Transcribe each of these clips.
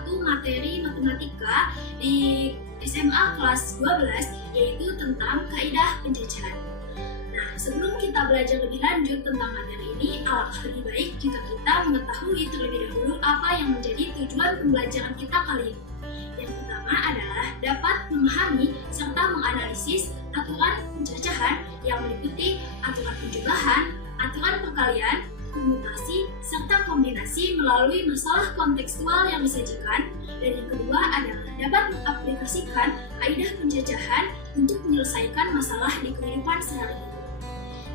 satu materi matematika di SMA kelas 12, yaitu tentang kaidah penjajahan. Nah, sebelum kita belajar lebih lanjut tentang materi ini, alangkah lebih baik jika kita mengetahui terlebih dahulu apa yang menjadi tujuan pembelajaran kita kali ini. Yang pertama adalah dapat memahami serta menganalisis aturan pencacahan yang meliputi aturan penjumlahan, aturan perkalian, permutasi, serta kombinasi melalui masalah kontekstual yang disajikan. Dan yang kedua adalah dapat mengaplikasikan kaidah penjajahan untuk menyelesaikan masalah di kehidupan sehari-hari.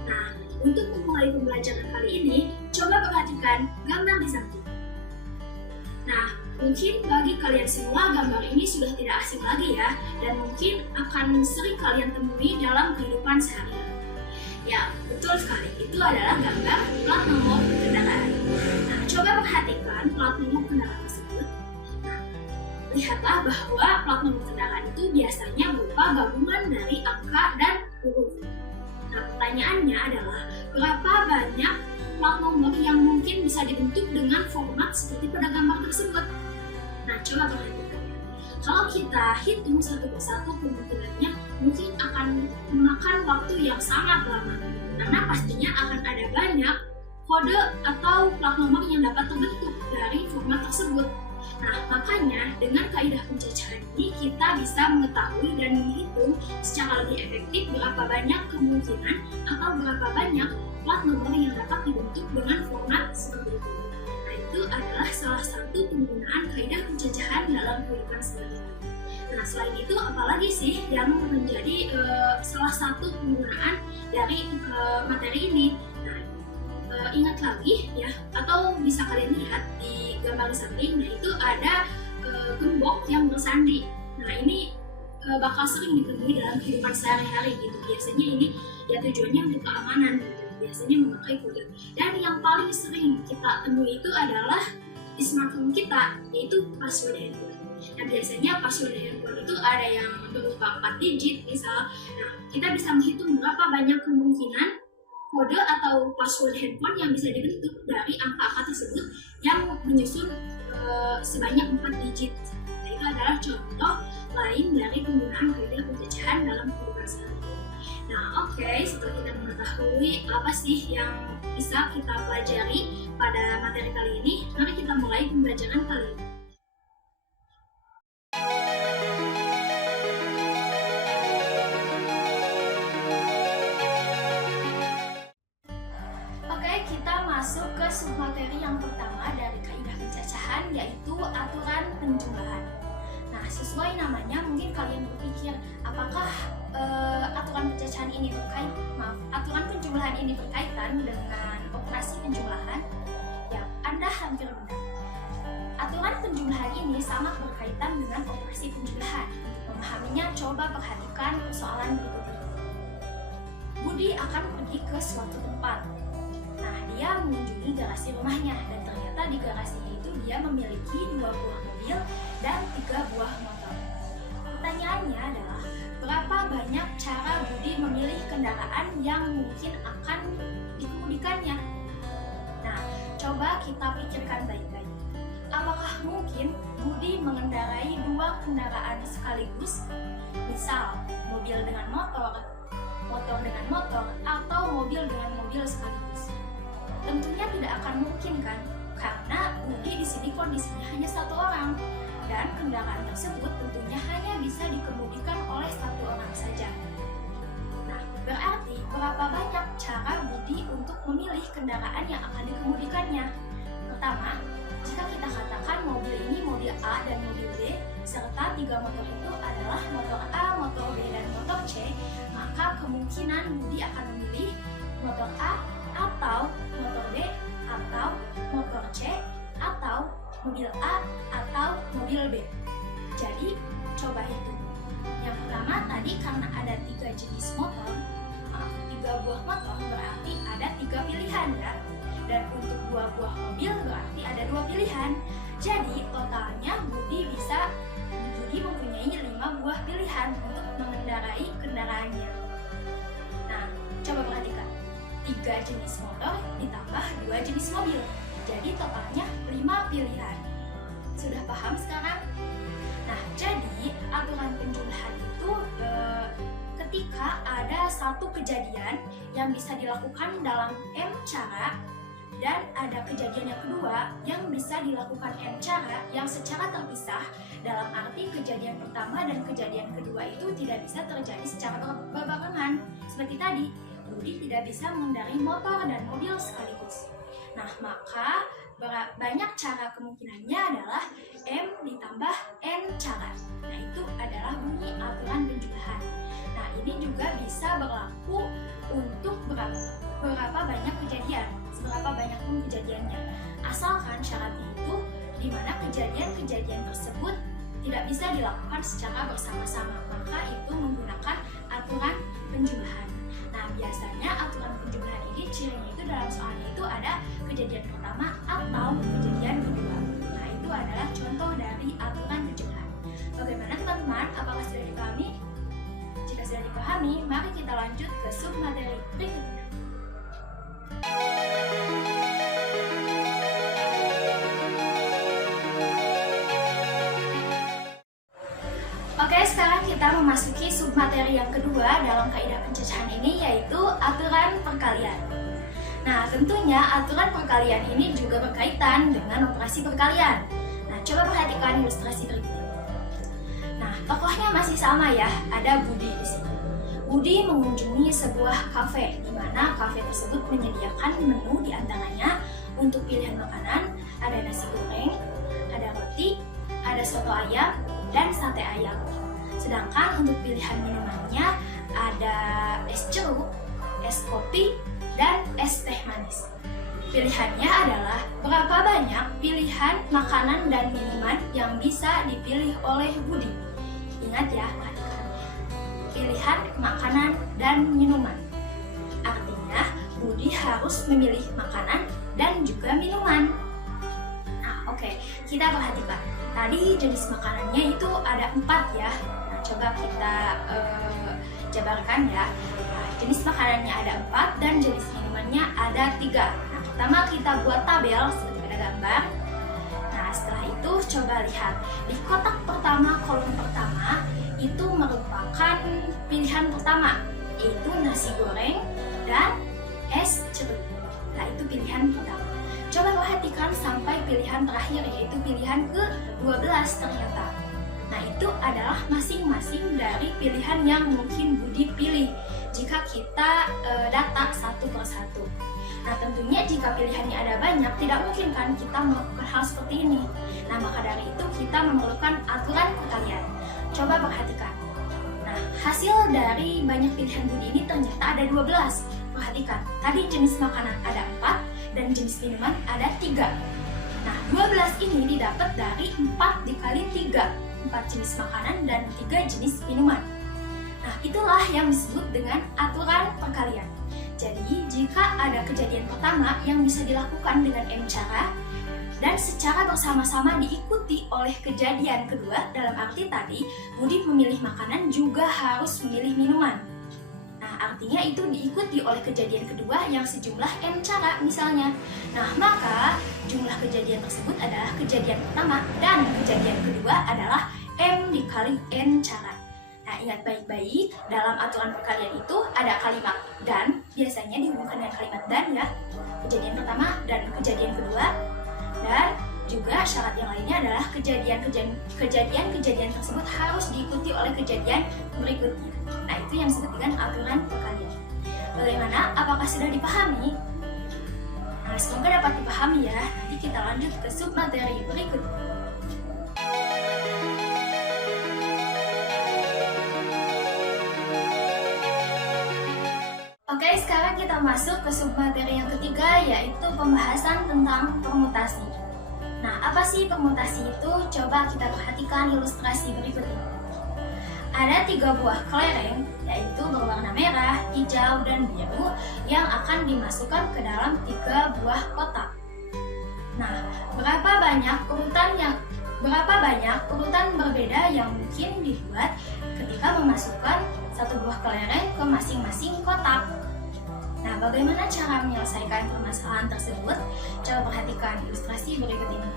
Nah, untuk memulai pembelajaran kali ini, coba perhatikan gambar di samping. Nah, mungkin bagi kalian semua gambar ini sudah tidak asing lagi ya, dan mungkin akan sering kalian temui dalam kehidupan sehari-hari. Ya, betul sekali, itu adalah gambar plat nomor kendaraan. Nah, coba perhatikan plat nomor kendaraan tersebut. Nah, lihatlah bahwa plat nomor kendaraan itu biasanya berupa gabungan dari angka dan huruf. Nah, pertanyaannya adalah berapa banyak plat nomor yang mungkin bisa dibentuk dengan format seperti pada gambar tersebut? Nah, coba perhatikan. Kalau kita hitung satu persatu kemungkinannya mungkin akan memakan waktu yang sangat lama, karena pastinya akan ada banyak kode atau plat nomor yang dapat terbentuk dari format tersebut. Nah, makanya dengan kaidah pencacahan ini kita bisa mengetahui dan menghitung secara lebih efektif berapa banyak kemungkinan atau berapa banyak plat nomor yang dapat dibentuk dengan format seperti itu. Nah, itu adalah salah satu penggunaan kaidah pencacahan dalam kehidupan sehari-hari. Nah, selain itu apalagi sih yang menjadi salah satu penggunaan dari materi ini? Nah, ingat lagi ya, atau bisa kalian lihat di gambar samping. Nah, itu ada gembok yang bersandi. Nah, ini bakal sering ditemui dalam kehidupan sehari-hari gitu. Biasanya ini ya tujuannya untuk keamanan gitu. Biasanya memakai kode. Dan yang paling sering kita temui itu adalah di smartphone kita, yaitu password handphone. Nah, biasanya password handphone itu ada yang berupa 4 digit misal. Nah, kita bisa menghitung berapa banyak kemungkinan kode atau password handphone yang bisa dibentuk dari angka-angka tersebut yang menyusun sebanyak 4 digit. Nah, itu adalah contoh lain dari penggunaan kaidah pencacahan dalam kehidupan sehari-hari. Nah, oke, setelah kita mengetahui apa sih yang bisa kita pelajari pada materi kali ini, mari kita mulai pembelajaran kali ini. Masuk ke submateri yang pertama dari kaidah pencacahan, yaitu aturan penjumlahan. Nah, sesuai namanya mungkin kalian berpikir apakah aturan pencacahan ini aturan penjumlahan ini berkaitan dengan operasi penjumlahan? Ya, Anda hampir benar. Aturan penjumlahan ini sangat berkaitan dengan operasi penjumlahan. Memahaminya, coba perhatikan persoalan berikut ini. Budi akan pergi ke suatu tempat. Nah, dia mengunjungi garasi rumahnya dan ternyata di garasinya itu dia memiliki 2 buah mobil dan 3 buah motor. Pertanyaannya adalah berapa banyak cara Budi memilih kendaraan yang mungkin akan dikemudikannya? Nah, coba kita pikirkan baik-baik. Apakah mungkin Budi mengendarai 2 kendaraan sekaligus? Misal, mobil dengan motor, motor dengan motor, atau mobil dengan mobil sekaligus. Tentunya tidak akan mungkin kan, karena Budi di sini kondisinya hanya 1 orang dan kendaraan tersebut tentunya hanya bisa dikemudikan oleh 1 orang saja. Nah, berarti berapa banyak cara Budi untuk memilih kendaraan yang akan dikemudikannya? Pertama, jika kita katakan mobil ini mobil A dan mobil B, serta 3 motor itu adalah motor A, motor B, dan motor C, maka kemungkinan Budi akan memilih motor A atau motor B atau motor C atau mobil A atau mobil B. Jadi coba hitung. Yang pertama tadi karena ada 3 jenis motor, 3 buah motor berarti ada 3 pilihan kan? Dan untuk 2 buah mobil berarti ada 2 pilihan. Jadi totalnya Budi mempunyai 5 buah pilihan untuk mengendarai kendaraannya. Nah, coba perhatikan. 3 jenis motor ditambah 2 jenis mobil. Jadi totalnya 5 pilihan. Sudah paham sekarang? Nah, jadi aturan penjumlahan itu ketika ada satu kejadian yang bisa dilakukan dalam M cara, dan ada kejadian yang kedua yang bisa dilakukan M cara yang secara terpisah, dalam arti kejadian pertama dan kejadian kedua itu tidak bisa terjadi secara berbarengan. Seperti tadi, Budi tidak bisa mengendarai motor dan mobil sekaligus. Nah, maka banyak cara kemungkinannya adalah M ditambah N cara. Nah, itu adalah bunyi aturan penjumlahan. Nah, ini juga bisa berlaku untuk berapa banyak kejadian, seberapa banyak pun kejadiannya. Asalkan syaratnya itu di mana kejadian-kejadian tersebut tidak bisa dilakukan secara bersama-sama, maka itu menggunakan aturan penjumlahan. Nah, biasanya aturan penjumlahan ini cirinya itu dalam soalnya itu ada kejadian pertama atau kejadian kedua. Nah, itu adalah contoh dari aturan penjumlahan. Bagaimana teman-teman? Apakah sudah dipahami? Jika sudah dipahami, mari kita lanjut ke submateri berikutnya. Oke, sekarang kita memasuki submateri yang kedua dalam kaidah pencacahan ini, yaitu aturan perkalian. Nah, tentunya aturan perkalian ini juga berkaitan dengan operasi perkalian. Nah, coba perhatikan ilustrasi berikut ini. Nah, tokohnya masih sama ya, ada Budi di sini. Budi mengunjungi sebuah kafe, di mana kafe tersebut menyediakan menu diantaranya untuk pilihan makanan, ada nasi goreng, ada roti, ada soto ayam, dan sate ayam. Sedangkan untuk pilihan minumannya ada es jeruk, es kopi, dan es teh manis. Pilihannya adalah berapa banyak pilihan makanan dan minuman yang bisa dipilih oleh Budi. Ingat ya, pilihan makanan dan minuman. Artinya, Budi harus memilih makanan dan juga minuman. Nah, oke, kita perhatikan. Tadi jenis makanannya itu ada 4 ya. Nah, coba kita jabarkan ya. Nah, jenis makanannya ada 4 dan jenis minumannya ada 3. Nah, pertama kita buat tabel seperti pada gambar. Nah, setelah itu coba lihat di kotak pertama, kolom pertama itu merupakan pilihan pertama, yaitu nasi goreng dan es jeruk. Nah, itu pilihan pertama. Coba perhatikan sampai pilihan terakhir, yaitu pilihan ke-12 ternyata. Nah, itu adalah masing-masing dari pilihan yang mungkin Budi pilih jika kita data satu per satu. Nah, tentunya jika pilihannya ada banyak, tidak mungkin kan kita melakukan hal seperti ini. Nah, maka dari itu kita memerlukan aturan perkalian. Coba perhatikan. Nah, hasil dari banyak pilihan Budi ini ternyata ada 12. Perhatikan, tadi jenis makanan ada 4 dan jenis minuman ada 3. Nah, 12 ini didapat dari 4 dikali 3. 4 jenis makanan dan 3 jenis minuman. Nah, itulah yang disebut dengan aturan perkalian. Jadi, jika ada kejadian pertama yang bisa dilakukan dengan M cara, dan secara bersama-sama diikuti oleh kejadian kedua, dalam arti tadi Budi memilih makanan juga harus memilih minuman. Nah, artinya itu diikuti oleh kejadian kedua yang sejumlah N cara misalnya. Nah, maka jumlah kejadian tersebut adalah kejadian pertama dan kejadian kedua adalah M dikali N cara. Nah, ingat baik-baik, dalam aturan perkalian itu ada kalimat dan, biasanya dihubungkan dengan kalimat dan ya. Kejadian pertama dan kejadian kedua. Dan juga syarat yang lainnya adalah kejadian-kejadian tersebut harus diikuti oleh kejadian berikutnya. Nah, itu yang disebut dengan aturan perkalian. Bagaimana? Apakah sudah dipahami? Nah, semoga dapat dipahami ya. Nanti kita lanjut ke submateri berikutnya. Oke, sekarang kita masuk ke submateri yang ketiga, yaitu pembahasan tentang permutasi. Nah, apa sih permutasi itu? Coba kita perhatikan ilustrasi berikut ini. Ada 3 buah kelereng, yaitu berwarna merah, hijau, dan biru, yang akan dimasukkan ke dalam 3 buah kotak. Nah, berapa banyak urutan berbeda yang mungkin dibuat ketika memasukkan 1 buah kelereng ke masing-masing kotak. Nah, bagaimana cara menyelesaikan permasalahan tersebut? Coba perhatikan ilustrasi berikut ini.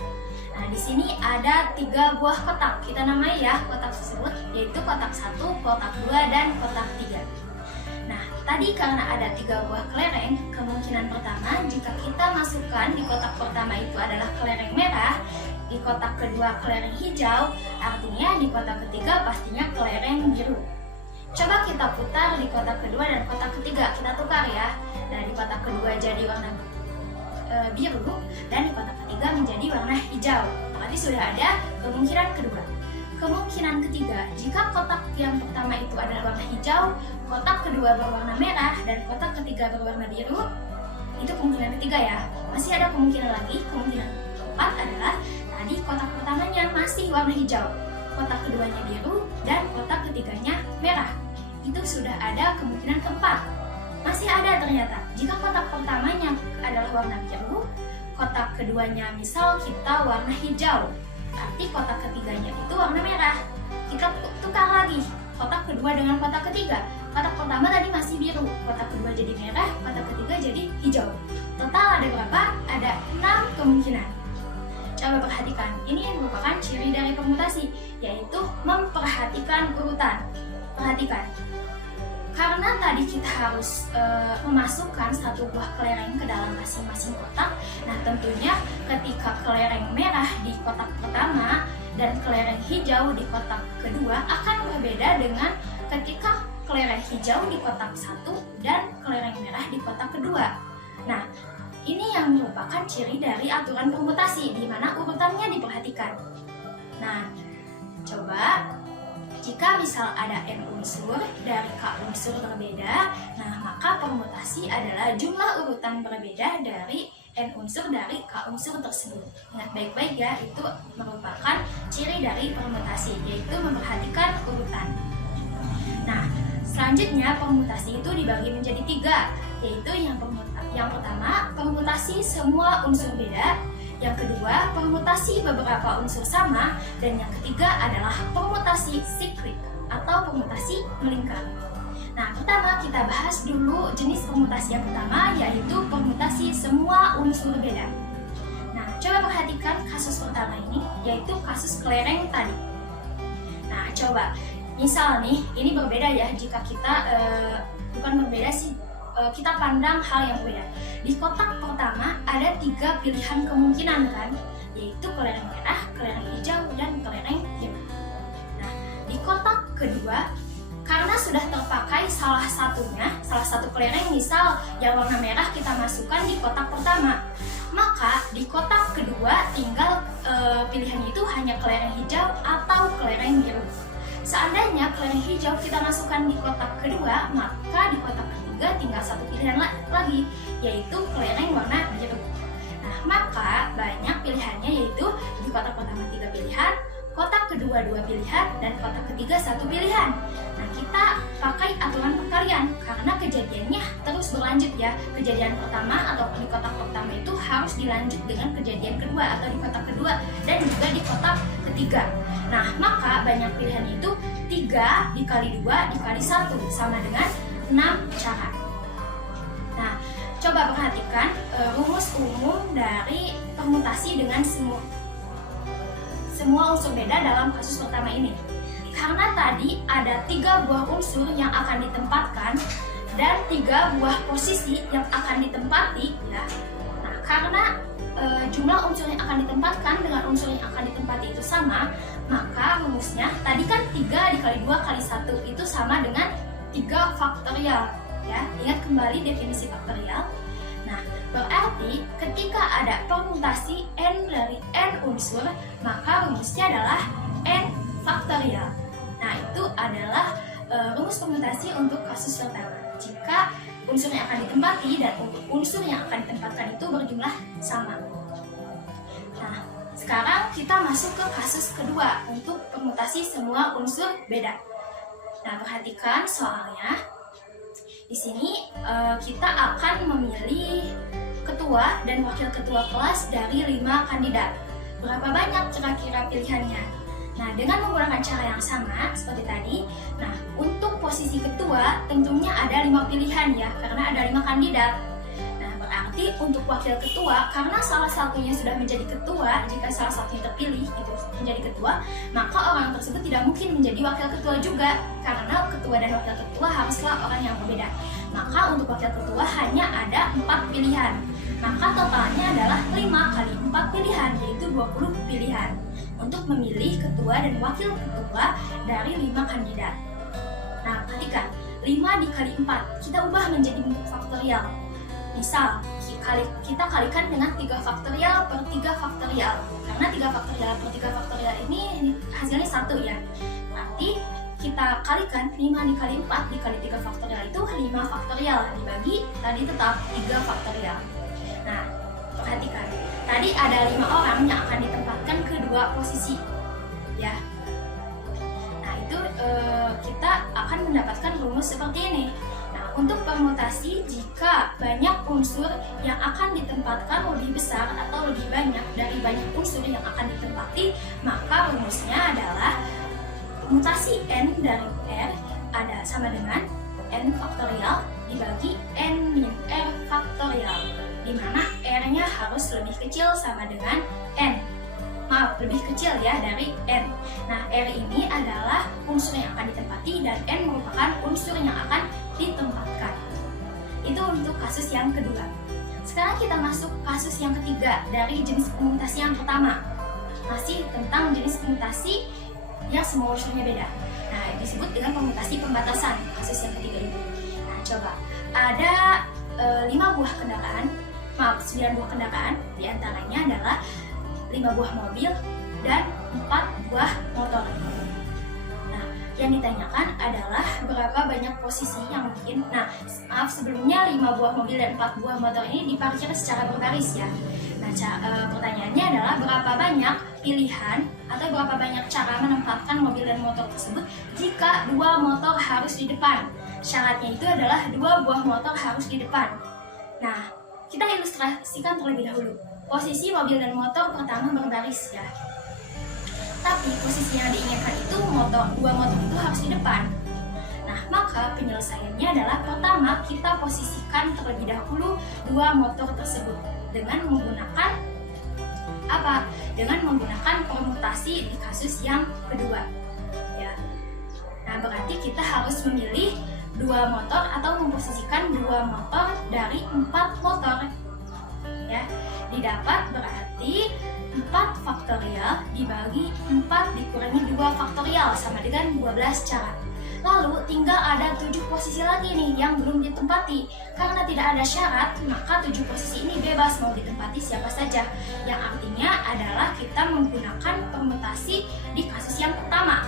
Nah, di sini ada 3 buah kotak. Kita namai ya kotak tersebut, yaitu kotak 1, kotak 2, dan kotak 3. Nah, tadi karena ada 3 buah kelereng, kemungkinan pertama jika kita masukkan di kotak pertama itu adalah kelereng merah, di kotak kedua kelereng hijau, artinya di kotak ketiga pastinya kelereng biru. Coba kita putar di kotak kedua dan kotak ketiga, kita tukar ya. Nah, di kotak kedua jadi warna biru dan di kotak ketiga menjadi warna hijau. Berarti sudah ada kemungkinan kedua. Kemungkinan ketiga, jika kotak yang pertama itu adalah warna hijau, kotak kedua berwarna merah dan kotak ketiga berwarna biru, itu kemungkinan ketiga ya. Masih ada kemungkinan lagi. Kemungkinan keempat adalah tadi kotak pertamanya masih warna hijau, kotak keduanya biru dan kotak ketiganya merah. Itu sudah ada kemungkinan keempat. Masih ada ternyata, jika kotak pertamanya adalah warna biru, kotak keduanya misal kita warna hijau, arti kotak ketiganya itu warna merah. Kita tukar lagi kotak kedua dengan kotak ketiga. Kotak pertama tadi masih biru, kotak kedua jadi merah, kotak ketiga jadi hijau. Total ada berapa? Ada 6 kemungkinan. Coba perhatikan, ini merupakan ciri dari permutasi, yaitu memperhatikan urutan. Perhatikan, karena tadi kita harus memasukkan 1 buah kelereng ke dalam masing-masing kotak. Nah, tentunya ketika kelereng merah di kotak pertama dan kelereng hijau di kotak kedua akan berbeda dengan ketika kelereng hijau di kotak 1 dan kelereng merah di kotak kedua. Nah, ini yang merupakan ciri dari aturan permutasi, di mana urutannya diperhatikan. Nah, coba jika misal ada N unsur dari K unsur berbeda, nah maka permutasi adalah jumlah urutan berbeda dari N unsur dari K unsur tersebut. Ingat baik-baik ya, itu merupakan ciri dari permutasi, yaitu memperhatikan urutan. Nah, selanjutnya permutasi itu dibagi menjadi 3, yaitu yang pertama permutasi semua unsur beda, yang kedua permutasi beberapa unsur sama, dan yang ketiga adalah permutasi siklik atau permutasi melingkar. Nah, pertama kita bahas dulu jenis permutasi yang pertama, yaitu permutasi semua unsur beda. Nah, coba perhatikan kasus pertama ini, yaitu kasus kelereng tadi. Nah, coba misal nih, ini berbeda ya jika kita bukan berbeda sih, kita pandang hal yang berbeda. Di kotak pertama ada 3 pilihan kemungkinan kan, yaitu kelereng merah, kelereng hijau, dan kelereng biru. Nah, di kotak kedua, karena sudah terpakai salah satu kelereng, misal yang warna merah kita masukkan di kotak pertama, maka di kotak kedua tinggal pilihannya itu hanya kelereng hijau atau kelereng biru. Seandainya kelereng hijau kita masukkan di kotak kedua, maka di kotak ketiga tinggal 1 pilihan lagi, yaitu kelereng warna biru. Nah, maka banyak pilihannya, yaitu di kotak pertama 3 pilihan, kotak kedua 2 pilihan, dan kotak ketiga 1 pilihan. Nah, kita pakai aturan perkalian karena kejadiannya terus berlanjut ya. Kejadian pertama atau di kotak pertama itu harus dilanjut dengan kejadian kedua atau di kotak kedua dan juga di kotak ketiga. Nah, maka banyak pilihan itu 3 dikali 2 dikali 1 sama dengan 6 cara. Nah, coba perhatikan rumus umum dari permutasi dengan semua unsur beda dalam kasus pertama ini. Karena tadi ada 3 buah unsur yang akan ditempatkan dan 3 buah posisi yang akan ditempati ya. Nah, karena jumlah unsur yang akan ditempatkan dengan unsur yang akan ditempati itu sama, maka rumusnya tadi kan 3 dikali 2 kali 1 itu sama dengan 3 faktorial ya. Ingat kembali definisi faktorial. Nah, berarti ketika ada permutasi N dari N unsur, maka rumusnya adalah N faktorial. Nah, itu adalah rumus permutasi untuk kasus pertama. Jika unsur yang akan ditempati dan unsur yang akan ditempatkan itu berjumlah sama. Nah, sekarang kita masuk ke kasus kedua untuk permutasi semua unsur beda. Nah, perhatikan soalnya. Di sini kita akan memilih ketua dan wakil ketua kelas dari 5 kandidat. Berapa banyak kira-kira pilihannya? Nah, dengan menggunakan cara yang sama seperti tadi, nah untuk posisi ketua tentunya ada 5 pilihan ya, karena ada 5 kandidat. Nah, berarti Nanti untuk wakil ketua, karena salah satunya sudah menjadi ketua, jika salah satunya terpilih itu menjadi ketua, maka orang tersebut tidak mungkin menjadi wakil ketua juga, karena ketua dan wakil ketua haruslah orang yang berbeda. Maka untuk wakil ketua hanya ada 4 pilihan. Maka totalnya adalah 5 kali 4 pilihan, yaitu 20 pilihan untuk memilih ketua dan wakil ketua dari 5 kandidat. Nah, perhatikan, 5 dikali 4, kita ubah menjadi bentuk faktorial. Misal, kita kalikan dengan 3 faktorial per 3 faktorial. Karena 3 faktorial per 3 faktorial ini hasilnya 1 ya. Nanti kita kalikan 5 dikali 4 dikali 3 faktorial itu 5 faktorial. Dibagi tadi tetap 3 faktorial. Nah, perhatikan. Tadi ada 5 orang yang akan ditempatkan ke 2 posisi. Ya. Nah, itu kita akan mendapatkan rumus seperti ini. Untuk permutasi, jika banyak unsur yang akan ditempatkan lebih besar atau lebih banyak dari banyak unsur yang akan ditempati, maka rumusnya adalah mutasi n dari r ada sama dengan n faktorial dibagi n min r faktorial, di mana r-nya harus lebih kecil sama dengan n. Maaf, lebih kecil ya dari n. Nah, r ini adalah unsur yang akan ditempati dan n merupakan unsur yang akan ditempatkan. Itu untuk kasus yang kedua. Sekarang kita masuk kasus yang ketiga dari jenis permutasi yang pertama. Masih tentang jenis permutasi yang semua unsurnya beda. Nah, disebut dengan permutasi pembatasan, kasus yang ketiga ini. Nah, coba. Ada 5 buah kendaraan, 9 buah kendaraan, diantaranya adalah 5 buah mobil dan 4 buah motor. Nah, yang ditanyakan adalah berapa banyak posisi yang mungkin. Nah, maaf, sebelumnya 5 buah mobil dan 4 buah motor ini diparkir secara berbaris ya. Nah, pertanyaannya adalah berapa banyak pilihan atau berapa banyak cara menempatkan mobil dan motor tersebut jika 2 motor harus di depan. Syaratnya itu adalah 2 buah motor harus di depan. Nah, kita ilustrasikan terlebih dahulu. Posisi mobil dan motor pertama berbaris ya. Tapi posisi yang diinginkan itu 2 motor itu harus di depan. Nah, maka penyelesaiannya adalah pertama kita posisikan terlebih dahulu 2 motor tersebut dengan menggunakan apa? Dengan menggunakan permutasi di kasus yang kedua. Ya. Nah, berarti kita harus memilih 2 motor atau memposisikan 2 motor dari 4 motor. Ya. Didapat berarti 4 faktorial dibagi 4 dikurangi 2 faktorial sama dengan 12 cara. Lalu tinggal ada 7 posisi lagi nih yang belum ditempati. Karena tidak ada syarat, maka 7 posisi ini bebas mau ditempati siapa saja. Yang artinya adalah kita menggunakan permutasi di kasus yang pertama.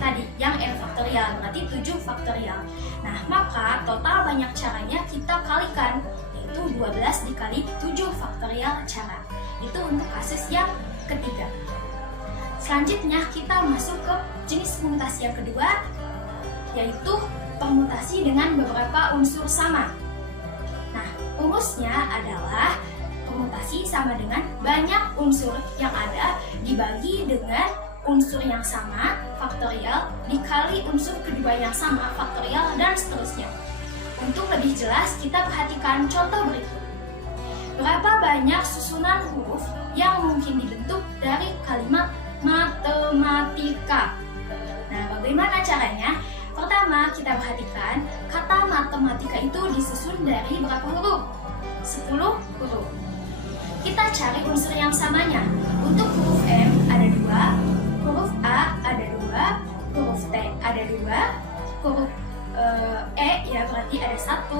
Tadi yang n faktorial berarti 7 faktorial. Nah, maka total banyak caranya kita kalikan, yaitu 12 dikali 7 faktorial cara. Itu untuk kasus yang ketiga. Selanjutnya kita masuk ke jenis permutasi yang kedua, yaitu permutasi dengan beberapa unsur sama. Nah, rumusnya adalah permutasi sama dengan banyak unsur yang ada dibagi dengan unsur yang sama, faktorial, dikali unsur kedua yang sama, faktorial, dan seterusnya. Untuk lebih jelas, kita perhatikan contoh berikut. Berapa banyak susunan huruf yang mungkin dibentuk dari kalimat matematika? Nah, bagaimana caranya? Pertama, kita perhatikan kata matematika itu disusun dari berapa huruf? 10 huruf. Kita cari unsur yang samanya. Untuk huruf M ada 2, huruf A ada 2, huruf T ada 2, huruf E ya berarti ada 1,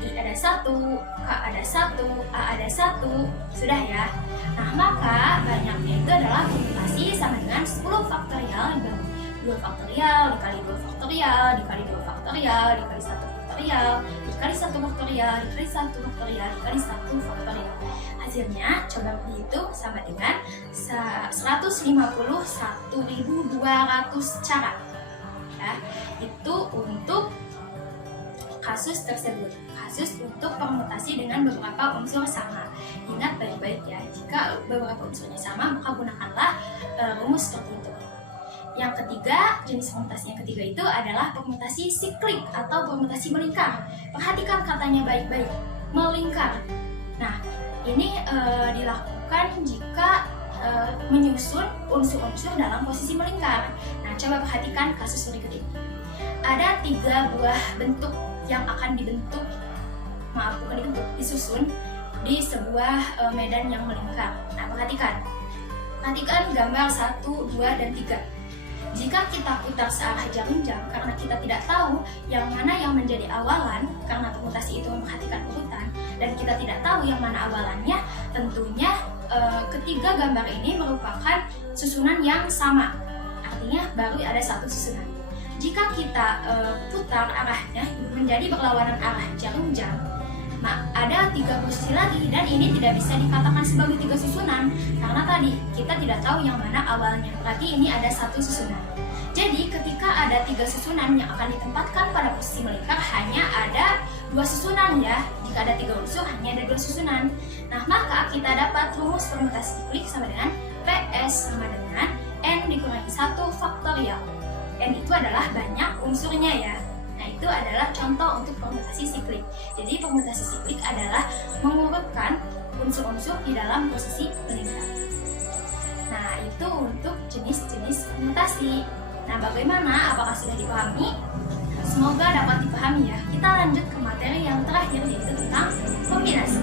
I ada 1, K ada 1, A ada 1, sudah ya. Nah, maka banyaknya itu adalah permutasi sama dengan 10 faktorial dibagi 2 faktorial dikali 2 faktorial dikali 2 faktorial dikali 1 faktorial dikali 1 faktorial dikali 1 faktorial dikali 1 faktorial. Hasilnya coba dihitung sama dengan 151.200 cara. Ya, itu untuk kasus tersebut, kasus untuk permutasi dengan beberapa unsur sama. Ingat baik-baik ya, jika beberapa unsurnya sama maka gunakanlah rumus seperti itu. Yang ketiga, jenis permutasi yang ketiga itu adalah permutasi siklik atau permutasi melingkar. Perhatikan katanya baik-baik, melingkar. Nah, ini dilakukan jika menyusun unsur-unsur dalam posisi melingkar. Nah, coba perhatikan kasus berikut ini. Ada 3 buah bentuk yang akan disusun di sebuah medan yang melingkar. Nah, perhatikan gambar 1, 2, dan 3. Jika kita putar searah jarum jam karena kita tidak tahu yang mana yang menjadi awalan, karena permutasi itu memperhatikan urutan, dan kita tidak tahu yang mana awalannya, tentunya ketiga gambar ini merupakan susunan yang sama. Artinya baru ada satu susunan. Jika kita putar arahnya menjadi berlawanan arah jarum jam, nah, ada 3 posisi lagi, dan ini tidak bisa dikatakan sebagai 3 susunan karena tadi kita tidak tahu yang mana awalnya. Berarti ini ada satu susunan. Jadi ketika ada 3 susunan yang akan ditempatkan pada posisi melingkar, hanya ada 2 susunan ya. Jika ada 3 unsur, hanya ada 2 susunan. Nah, maka kita dapat rumus permutasi siklik sama dengan PS sama dengan N dikurangi 1 faktorial. N itu adalah banyak unsurnya ya. Nah, itu adalah contoh untuk permutasi siklik. Jadi permutasi siklik adalah mengurutkan unsur-unsur di dalam posisi melingkar. Nah, itu untuk jenis-jenis permutasi. Nah, bagaimana? Apakah sudah dipahami? Semoga dapat dipahami ya. Kita lanjut ke materi yang terakhir, yaitu tentang kombinasi.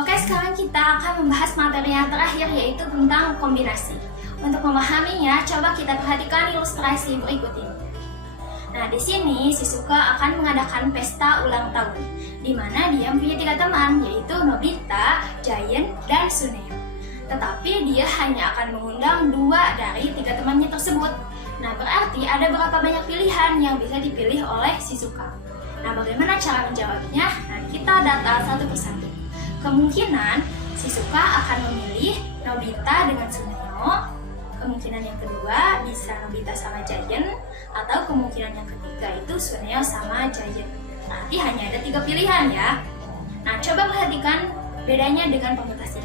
Oke, sekarang kita akan membahas materi yang terakhir, yaitu tentang kombinasi. Untuk memahaminya, coba kita perhatikan ilustrasi berikut ini. Nah, di sini Shizuka akan mengadakan pesta ulang tahun, di mana dia punya 3 teman, yaitu Nobita, Giant, dan Suneo. Tetapi dia hanya akan mengundang 2 dari 3 temannya tersebut. Nah, berarti ada berapa banyak pilihan yang bisa dipilih oleh Shizuka. Nah, bagaimana cara menjawabnya? Nah, kita data satu persatu. Kemungkinan Shizuka akan memilih Nobita dengan Suneo. Kemungkinan yang kedua bisa Nobita sama Giant, atau kemungkinan yang ketiga itu Suneo sama Giant. Berarti hanya ada 3 pilihan ya. Nah, coba perhatikan bedanya dengan permutasi.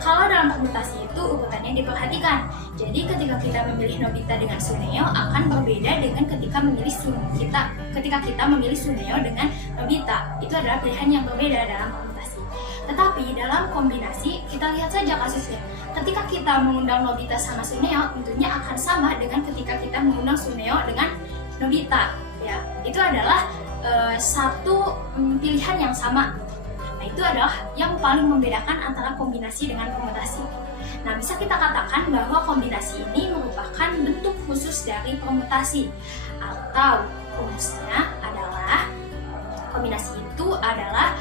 Kalau dalam permutasi itu urutannya diperhatikan. Jadi ketika kita memilih Nobita dengan Suneo akan berbeda dengan ketika kita memilih Suneo dengan Nobita. Itu adalah pilihan yang berbeda dalam permutasi. Tetapi dalam kombinasi kita lihat saja kasusnya. Ketika kita mengundang Nobita sama Suneo, tentunya akan sama dengan ketika kita mengundang Suneo dengan Nobita. Ya, itu adalah satu pilihan yang sama. Nah, itu adalah yang paling membedakan antara kombinasi dengan permutasi. Nah, bisa kita katakan bahwa kombinasi ini merupakan bentuk khusus dari permutasi, atau rumusnya adalah kombinasi itu adalah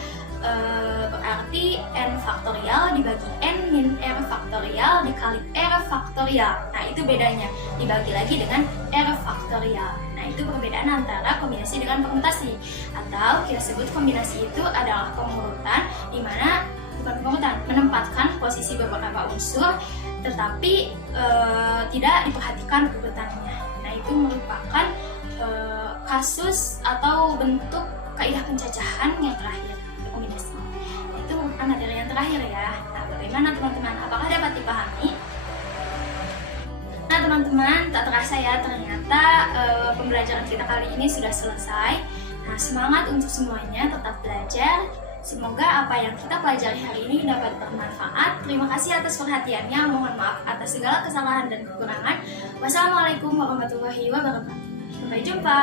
berarti N faktorial dibagi N min R faktorial dikali R faktorial. Nah, itu bedanya, dibagi lagi dengan R faktorial. Nah, itu perbedaan antara kombinasi dengan permutasi. Atau kita sebut kombinasi itu adalah pengurutan, di mana bukan pengurutan, menempatkan posisi beberapa unsur tetapi tidak diperhatikan urutannya. Nah, itu merupakan kasus atau bentuk kaidah pencacahan yang terakhir, kombinasi. Nah, itu merupakan materi yang terakhir ya. Nah, bagaimana teman-teman? Apakah dapat dipahami? Nah, teman-teman, tak terasa ya, ternyata pembelajaran kita kali ini sudah selesai. Nah, semangat untuk semuanya, tetap belajar. Semoga apa yang kita pelajari hari ini dapat bermanfaat. Terima kasih atas perhatiannya. Mohon maaf atas segala kesalahan dan kekurangan. Wassalamualaikum warahmatullahi wabarakatuh. Sampai jumpa.